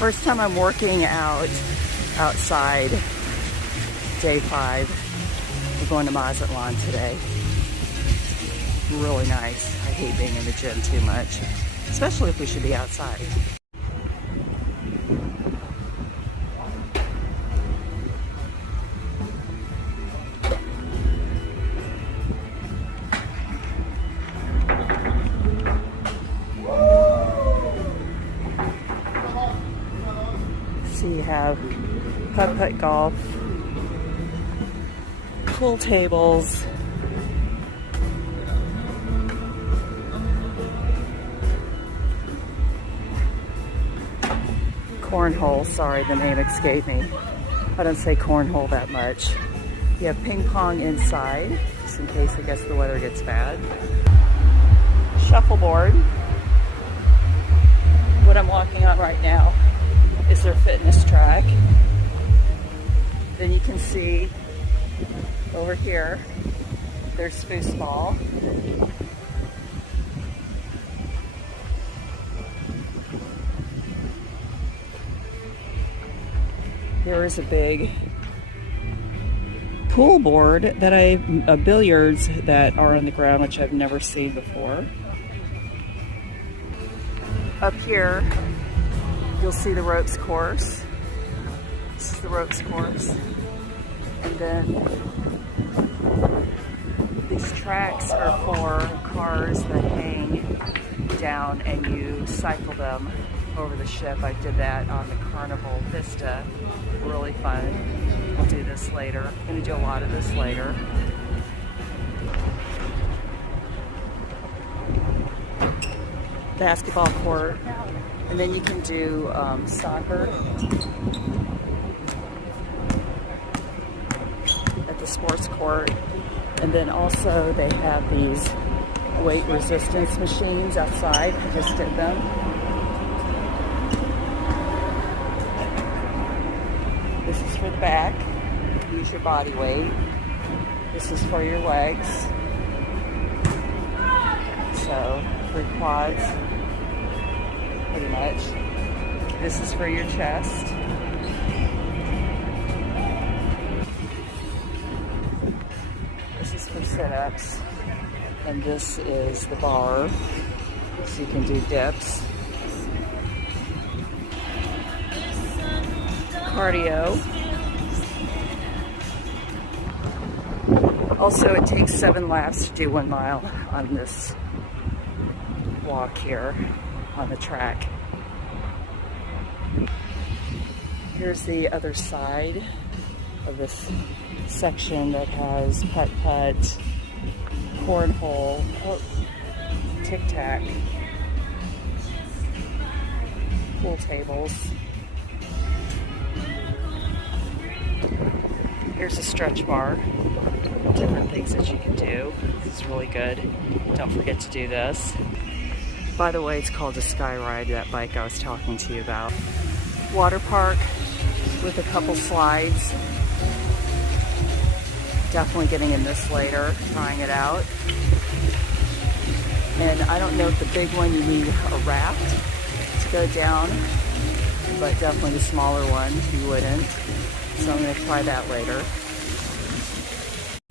First time I'm working outside, day 5. We're going to Mazatlan today. Really nice. I hate being in the gym too much, especially if we should be outside. So you have putt-putt golf, pool tables, cornhole, sorry, the name escaped me. I don't say cornhole that much. You have ping pong inside, just in case I guess the weather gets bad. Shuffleboard. What I'm walking on right now is their fitness track. Then you can see over here, there's foosball. There is a big pool board that billiards that are on the ground, which I've never seen before. Up here, you'll see the ropes course. This is the ropes course. And then these tracks are for cars that hang down and you cycle them over the ship. I did that on the Carnival Vista. Really fun. We'll do this later. I'm going to do a lot of this later. Basketball court. And then you can do soccer at the sports court. And then also they have these weight resistance machines outside. I just did them. This is for the back. Use your body weight. This is for your legs. So for quads. Pretty much. This is for your chest. This is for sit-ups. And this is the bar. So you can do dips. Cardio. Also, it takes 7 laps to do 1 mile on this walk here on the track. Here's the other side of this section that has putt-putt, cornhole, tic-tac, pool tables. Here's a stretch bar, different things that you can do. This is really good. Don't forget to do this. By the way, it's called a Sky Ride, that bike I was talking to you about. Water park with a couple slides. Definitely getting in this later, trying it out. And I don't know if the big one you need a raft to go down, but definitely the smaller one you wouldn't. So I'm going to try that later.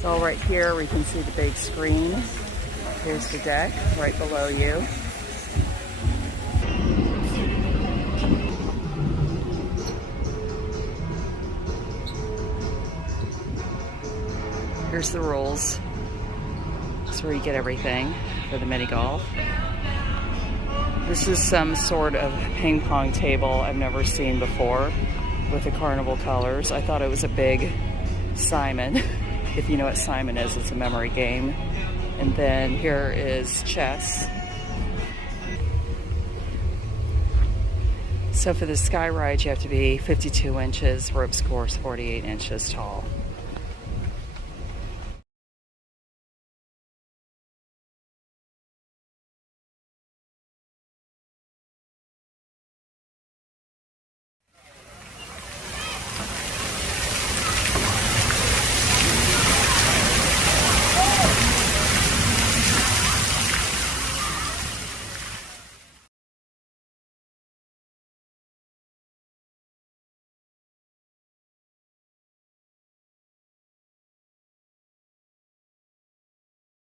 So right here we can see the big screen. Here's the deck right below you. Here's the rules. That's where you get everything for the mini golf. This is some sort of ping pong table I've never seen before with the Carnival colors. I thought it was a big Simon. If you know what Simon is, it's a memory game. And then here is chess. So for the Sky Ride, you have to be 52 inches, ropes course 48 inches tall.